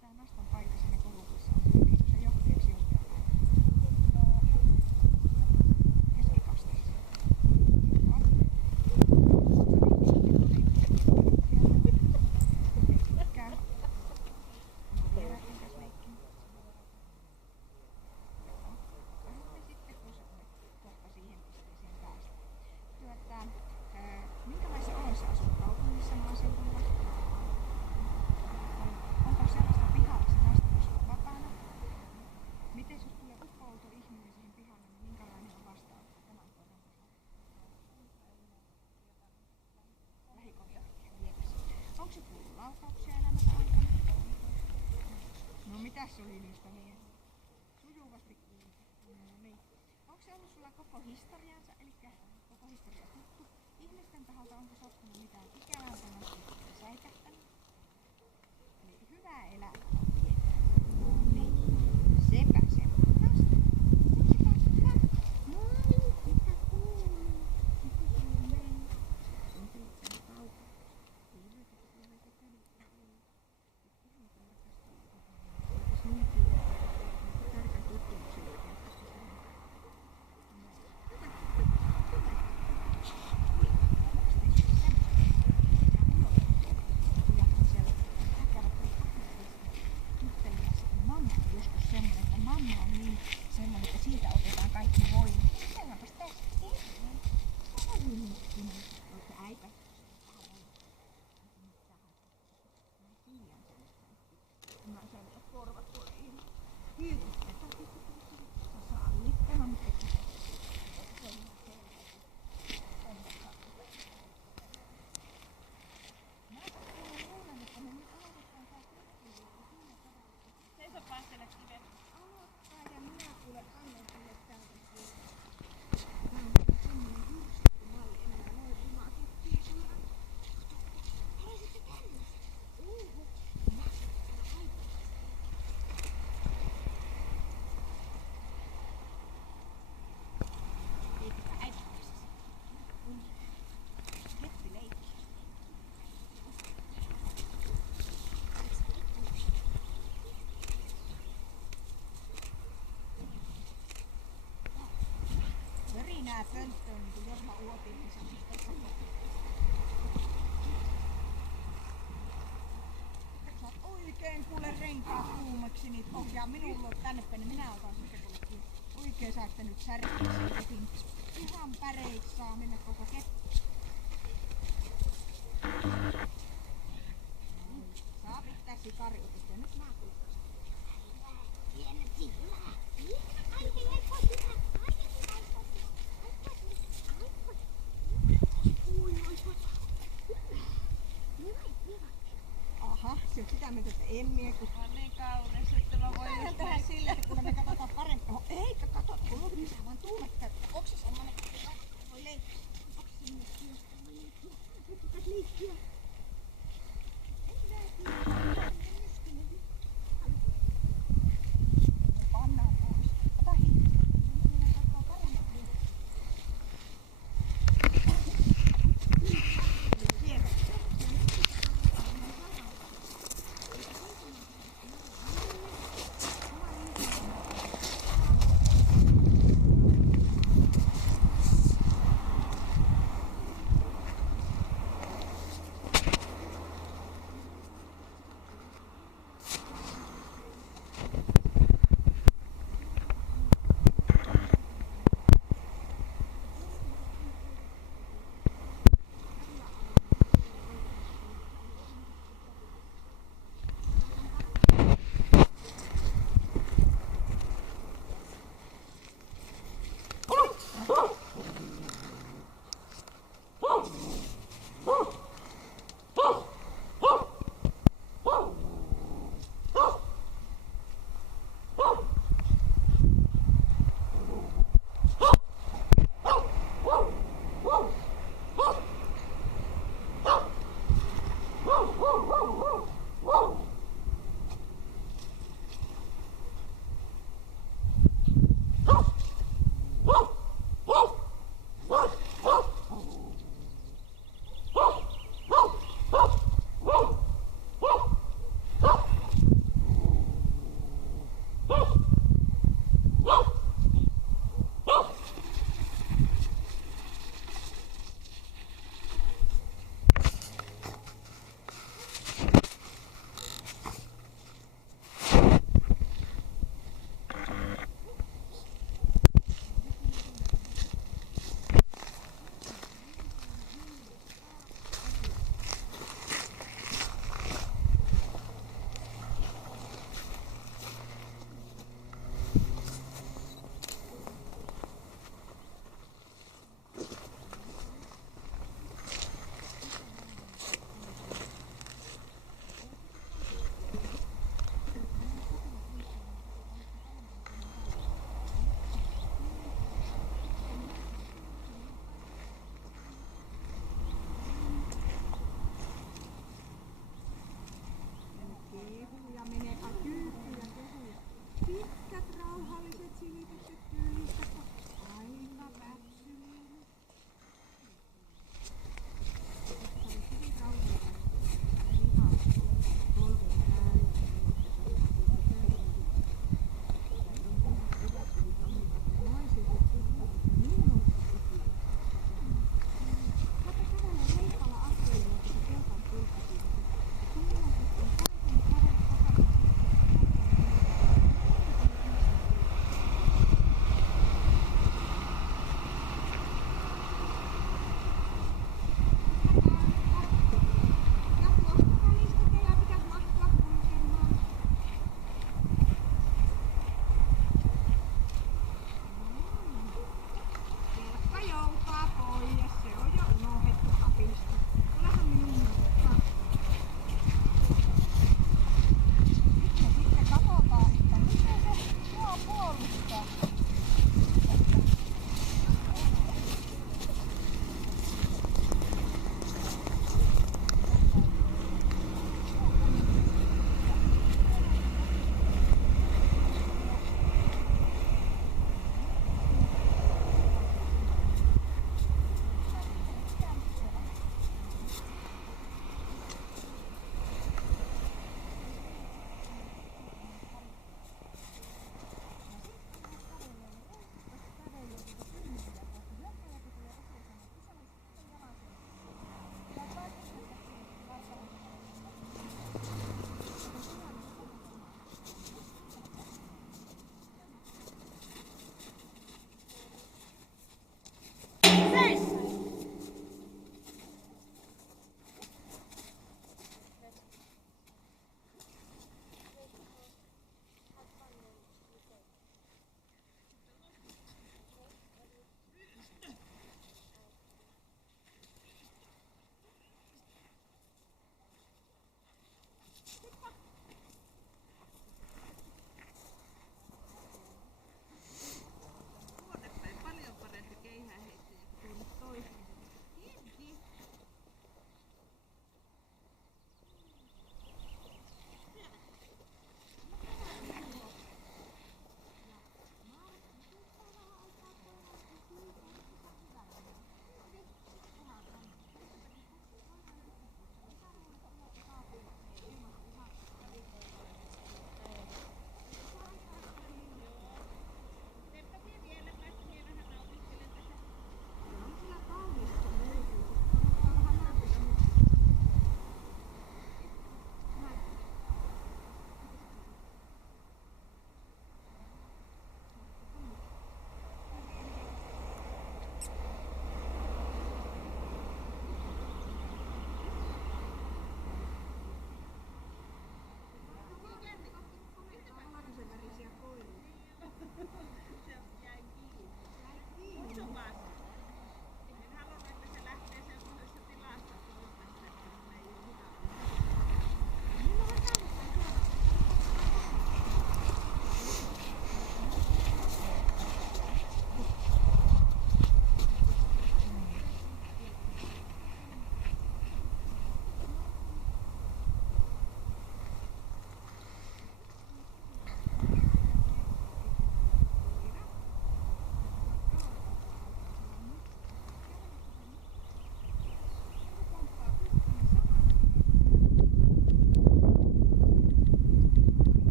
tää Nastan paikka siinä koulussa on? Tuliko se johtajaksi jotain? No, Keskikasteessa. Mikä? Onko vielä kenkäs leikki? Joo. Katsotaan sitten, kun se kohta siihen pisteeseen päästä. Minkälaisessa oloissa asut kaupungissa maaseudulla? Onko sellaista pihalla, se Nastan on vapaana? Miten jos tulee ukko-outo ihminen siihen pihalle, niin minkälainen on vastaanotto tämän koiran osalta? Lähikontaktia mielessä. Onko se tullut laukauksia elämässä aikana? No mitäs se oli niistä niin? Sujuvasti kuuluu. No niin. Onko se ollut sulla koko historiansa, eli koko historia tuttu? Ihmisten taholta onko sattunut mitään ikävää tai säikähtänyt? Eli hyvää elämää on vietetty. No niin. Sepä semmoista. Miksipä hyvä? Moi, mitä kuuluu? Mitä sulla meni? Kuuntelit sen kaupan. Ihan tarkasti. Eikös niin kiinni? Tarkan tutkimuksen oikein tästä sanotaan. Joskus semmoinen, että mamma on niin semmoinen, että siitä otetaan kaikki voimat. Sellaanpas tästä. Vähän niin. Oletko äipä? Mä sain korvat tuliin. Hiukustetaan. Sä sallit tämän, mutta luulen, että me nyt aloitetaan tää tutkimus. seiso päästele kivet. Aloittaa ja minä kuule annan sille täältä kiinni. Tää on kyllä semmonen hyrstetty malli. Enää noin rumaa tutkia suoraan. Haluaisitte kännys? Eikö äiti pääsisi? Hetki leikki. Mörinää pönttöön, niin kuin Jorma Uotin, niin se on tässä. Saat oikein kuule renkaat kuumeksi, niin ohjaa minulle tänne päin, niin minä otan sitten kullekin. Oikein saatte nyt särkiksi kepin. Ihan päreiksi saa mennä koko keppi. Saa pitää sikariutusta ja nyt mä kultaan. Aha, se on sitä mieltä, että en mie kun... On niin kaunis, että mä voin just Tehdään sille, että kun me katsotaan paremmin. Oh, eikä katsota, kun muuten pitää vaan tuulettaa, että onko se semmonen, että voi leikkiä. Onko se semmonen leikkiä? Nyt pitäis leikkiä. Ei näe myskinen. Me pannaan pois. Ota hitti. Minä katsotaan paremmin.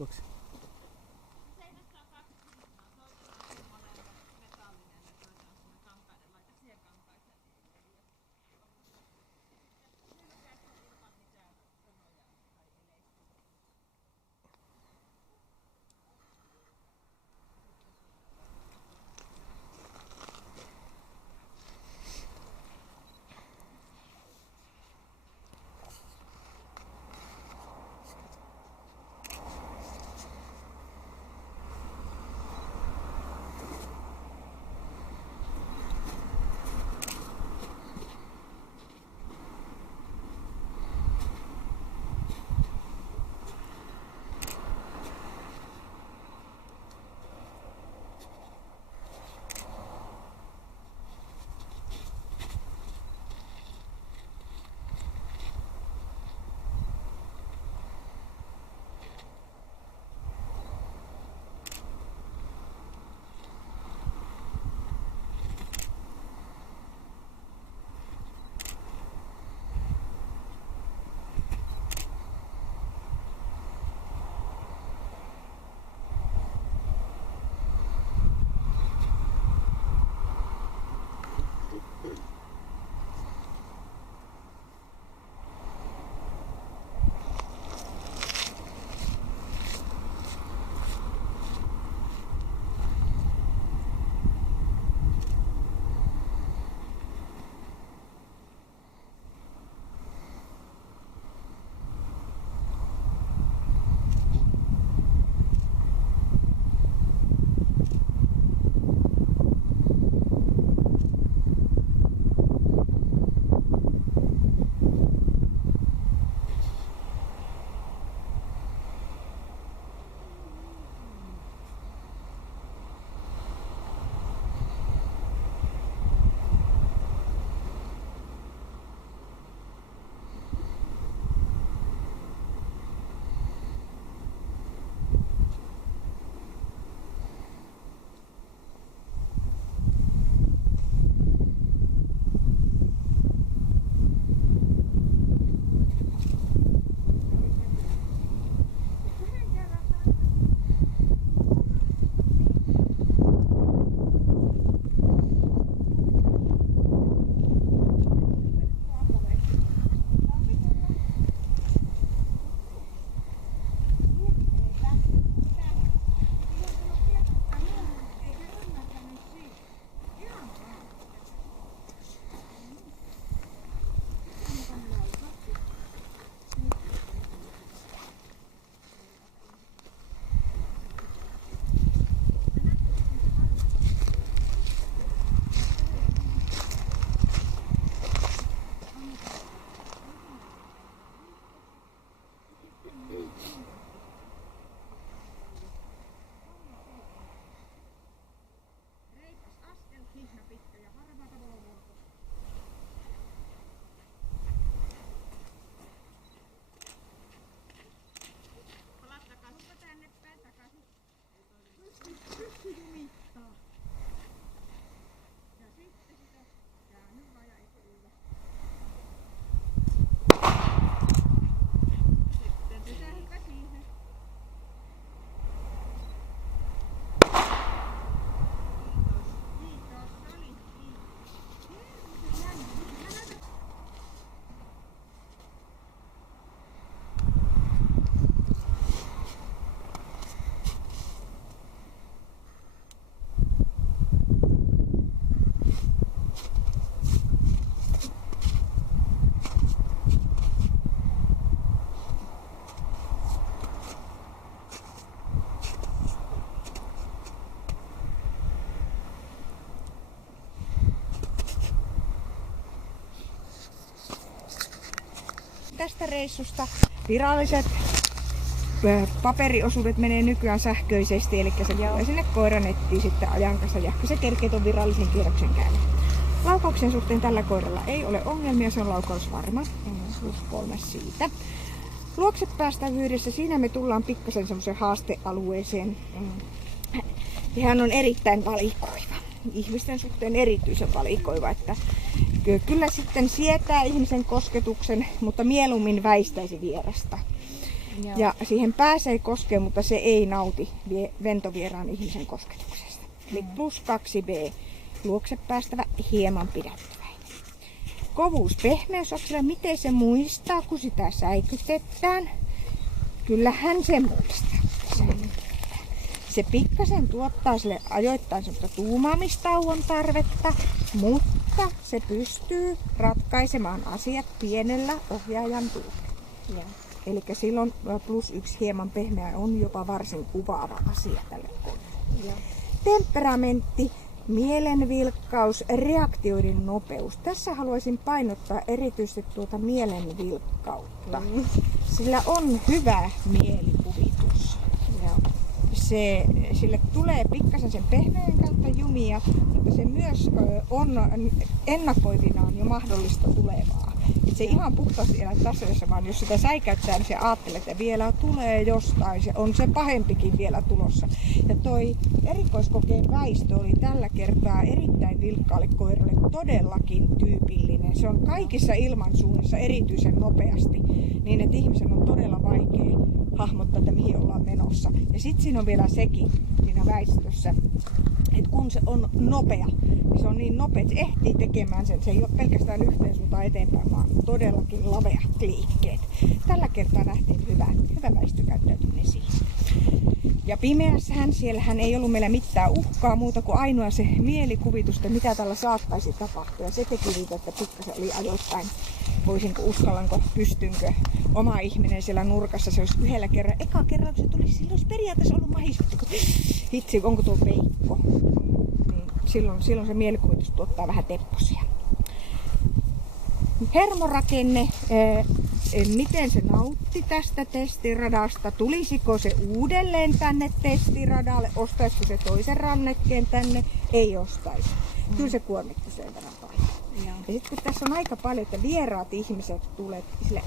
Juoksi. Seinässä on 2 silmää. Toinen on semmoinen metallinen ja toinen on semmoinen kankainen. Laita siihen kankaiseen. Hylkääkö ilman mitään sanoja tai eleistä? Tästä reissusta viralliset paperiosuudet menee nykyään sähköisesti, eli se tulee sinne koiranettiin sitten ajan kanssa ja se kerkee ton virallisen kierroksen käydä. Laukauksen suhteen tällä koiralla ei ole ongelmia, se on laukausvarma. +3 siitä. Luoksepäästävyydessä siinä me tullaan pikkasen semmoisen haastealueeseen. Ja hän on erittäin valikoiva. Ihmisten suhteen erityisen valikoiva, että kyllä sitten sietää ihmisen kosketuksen, mutta mieluummin väistäisi vierasta. Joo. Ja siihen pääsee koskea, mutta se ei nauti ventovieraan ihmisen kosketuksesta. Eli plus 2b, luokse päästävä, hieman pidättäväinen. Kovuus, pehmeys oksilla, miten se muistaa, kun sitä säikytetään? Kyllähän se muistaa. Se pikkasen tuottaa sille ajoittain semmoista tuumaamistauon tarvetta, mutta se pystyy ratkaisemaan asiat pienellä ohjaajan tuurilla. Eli silloin plus 1 hieman pehmeä on jopa varsin kuvaava asia tälle koneelle. Temperamentti, mielenvilkkaus, reaktioiden nopeus. Tässä haluaisin painottaa erityisesti tuota mielenvilkkautta. Sillä on hyvä mielikuvitus. Sille tulee pikkasen sen pehmeän kautta jumia, mutta se myös on ennakoivinaan jo mahdollista tulevaa. Et se ihan puhtaasti elä tässä, vaan jos sitä säikäyttää, niin se ajattelee, että vielä tulee jostain, se on se pahempikin vielä tulossa. Ja toi erikoiskokeen väistö oli tällä kertaa erittäin vilkkaalle koiralle todellakin tyypillinen. Se on kaikissa ilmansuunnissa erityisen nopeasti, niin että ihmisen on todella vaikea hahmottaa, että mihin ollaan menossa. Ja sitten siinä on vielä sekin siinä väistössä, että kun se on nopea, niin se on niin nopea, että se ehtii tekemään sen. Se ei ole pelkästään yhteen suuntaan eteenpäin, vaan todellakin laveat liikkeet. Tällä kertaa nähtiin hyvä väistökäyttäytyminen siinä. Ja pimeässähän siellähän ei ollut meillä mitään uhkaa muuta kuin ainoa se mielikuvitus, että mitä tällä saattaisi tapahtua. Ja se teki niitä, että pikkasen oli ajoittain, voisinko, uskallanko, pystynkö, oma ihminen siellä nurkassa. Se olisi yhdellä kerran, eka kerran kun se tuli, silloin olisi periaatteessa ollut mahdollista, kun hitsi, onko tuo peikko. Niin silloin se mielikuvitus tuottaa vähän tepposia. Hermorakenne, miten se nautti tästä testiradasta, tulisiko se uudelleen tänne testiradalle, ostaisiko se toisen rannekkeen tänne, ei ostaisi. Kyllä se kuormitti sen verran paljon. Ja sitten kun tässä on aika paljon, että vieraat ihmiset tulee, sille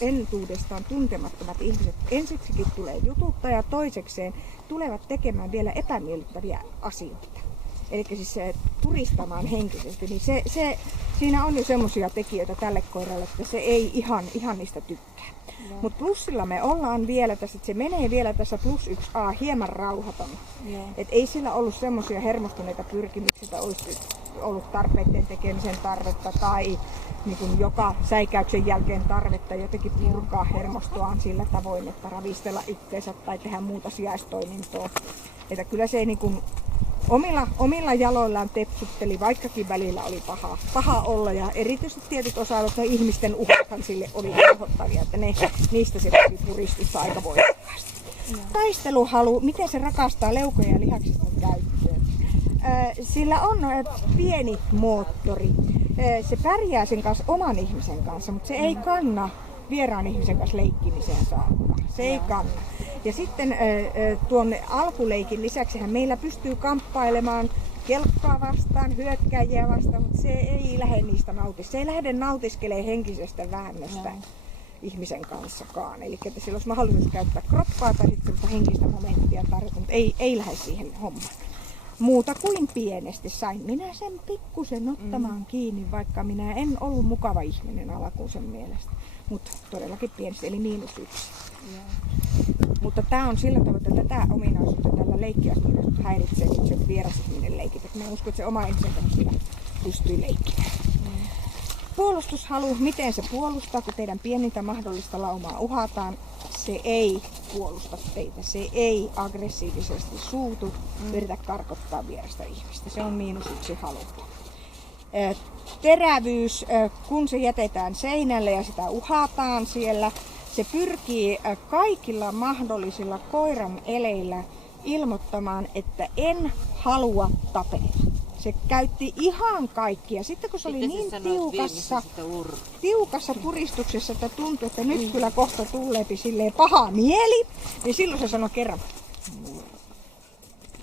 entuudestaan tuntemattomat ihmiset, ensiksikin tulee jututtaa ja toisekseen tulevat tekemään vielä epämiellyttäviä asioita. Eli siis se puristamaan henkisesti, niin siinä on jo semmoisia tekijöitä tälle koiralle, että se ei ihan niistä tykkää. Mutta plussilla me ollaan vielä tässä, että se menee vielä tässä plus 1a hieman rauhaton. Et ei sillä ollut semmoisia hermostuneita pyrkimyksiä, että olisi ollut tarpeiden tekemisen tarvetta tai niin kuin joka säikäyksen jälkeen tarvetta jotenkin purkaa hermostoaan sillä tavoin, että ravistella itseensä tai tehdä muuta sijaistoimintoa. Että kyllä se ei niin kuin omilla jaloillaan tepsutteli, vaikkakin välillä oli paha olla ja erityisesti tietyt osa-alueet ihmisten uhathan sille oli rauhoittavia, että niistä se puristusta aika voimakkaasti. Taisteluhalu, miten se rakastaa leukojen ja lihaksisten käyttöön. Sillä on pieni moottori. Se pärjää sen kanssa oman ihmisen kanssa, mutta se ei kanna vieraan ihmisen kanssa leikkimiseen saakka. Se ei kanna. Ja sitten tuon alkuleikin lisäksi meillä pystyy kamppailemaan kelkkaa vastaan, hyökkääjiä vastaan, mutta se ei lähde niistä nautis. Se ei lähde nautiskelemaan henkisestä väännöstä ihmisen kanssakaan. Eli että sillä olisi mahdollisuus käyttää kroppaa tai sitten henkistä momenttia tarjota, mutta ei lähde siihen hommaan. Muuta kuin pienesti sain minä sen pikkusen ottamaan kiinni, vaikka minä en ollut mukava ihminen alkuun sen mielestä. Mutta todellakin pienesti, eli -1. Mutta tämä on sillä tavalla, että tätä ominaisuutta tällä leikkiasteella häiritsee nyt se vieras ihminen leikit. Mä uskon, että se oma ihmisen kanssa pystyy leikkimään. Puolustushalu, miten se puolustaa, kun teidän pienintä mahdollista laumaa uhataan. Se ei puolusta teitä, se ei aggressiivisesti suutu, yritä karkottaa vierasta ihmistä. Se on -1 halulta. Terävyys, kun se jätetään seinälle ja sitä uhataan siellä, se pyrkii kaikilla mahdollisilla koiran eleillä ilmoittamaan, että en halua tapella. Se käytti ihan kaikkia. Sitten kun se oli niin tiukassa puristuksessa, että tuntui, että nyt kyllä kohta tuleepi silleen paha mieli, niin silloin se sanoi kerran.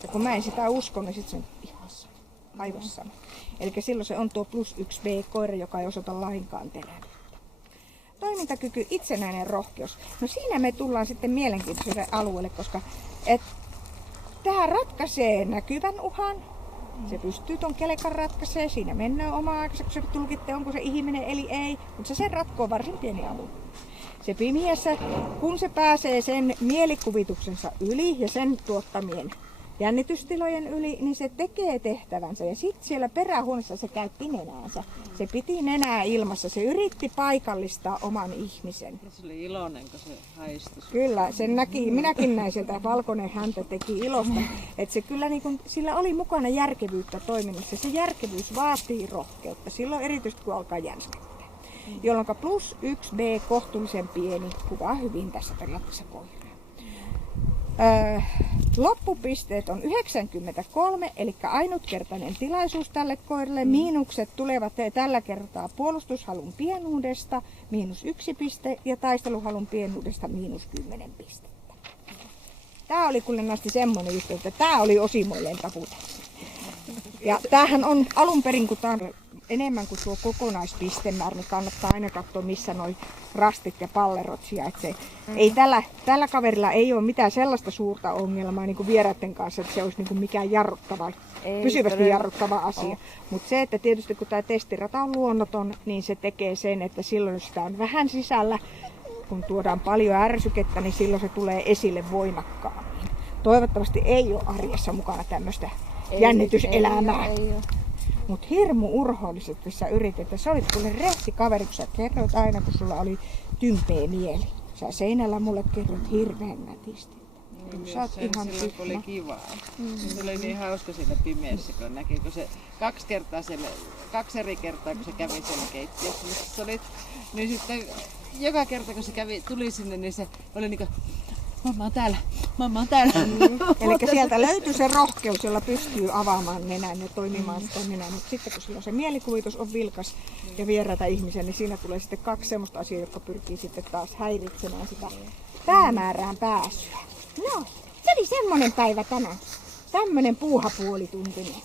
Ja kun mä en sitä usko, niin sitten se on ihan aivan sama. Eli silloin se on tuo +1b koira, joka ei osoita lainkaan terävyyttä. Toimintakyky, itsenäinen rohkeus. No siinä me tullaan sitten mielenkiintoiselle alueelle, koska tämä ratkaisee näkyvän uhan. Se pystyy ton kelekan ratkaisee, siinä mennään omaa aikansa, kun se tulkitte, onko se ihminen eli ei, mutta se sen ratkoo varsin pieni alue. Se pimiässä, kun se pääsee sen mielikuvituksensa yli ja sen tuottamien jännitystilojen yli, niin se tekee tehtävänsä. Ja sitten siellä perähuoneessa se käytti nenäänsä. Se piti nenää ilmassa. Se yritti paikallistaa oman ihmisen. Se oli iloinen, kun se haistui. Kyllä, sen näki. Minäkin näin sieltä, valkoinen häntä teki ilosta. Että se kyllä niin kun, sillä oli mukana järkevyyttä toiminnassa. Se järkevyys vaatii rohkeutta. Silloin erityisesti kun alkaa jänskettää. Jolloin plus 1B kohtuullisen pieni kuvaa hyvin tässä periaatteessa koiraa. Loppupisteet on 93, eli ainutkertainen tilaisuus tälle koiralle. Miinukset tulevat tällä kertaa puolustushalun pienuudesta -1 piste ja taisteluhalun pienuudesta -10 pistettä. Tämä oli kuulemasti semmoinen juttu, että tämä oli Osimoilleen tapute. Ja tämähän on alun perin, kun tämä on enemmän kuin tuo kokonaispistemäärä, niin kannattaa aina katsoa, missä noi rastit ja pallerot sijaitsee. Ei tällä kaverilla ei ole mitään sellaista suurta ongelmaa niin kuin vieraiden kanssa, että se olisi niin kuin mikään jarruttava, pysyvästi jarruttava asia. Mutta se, että tietysti kun tämä testirata on luonnoton, niin se tekee sen, että silloin jos sitä on vähän sisällä, kun tuodaan paljon ärsykettä, niin silloin se tulee esille voimakkaammin. Toivottavasti ei ole arjessa mukana tämmöistä jännityselämää. Ei. Mutta hirmu urhoollisesti sä yritit. Sä olit kuule rehti kaveri, kun sä kerroit aina, kun sulla oli tympeä mieli. Sä seinällä mulle kerroit hirveän nätisti. Sä oot ihan silloin, kun oli kivaa. Se oli niin hauska siinä pimeässä, kun näki, kun se kaksi eri kertaa, kun se kävi siellä keittiössä, missä sä olit, niin sitten joka kerta, kun se tuli sinne, niin se oli niinku, mamma on täällä, mamma on täällä. Eli sieltä löytyy se rohkeus, jolla pystyy avaamaan nenän ja toimimaan sitä nenää. Mutta sitten kun silloin se mielikuvitus on vilkas ja vieraita ihmisiä, niin siinä tulee sitten kaksi semmoista asiaa, jotka pyrkii sitten taas häiritsemään sitä päämäärään pääsyä. No, se oli semmoinen päivä tänään. Tämmönen puuhapuolituntinen.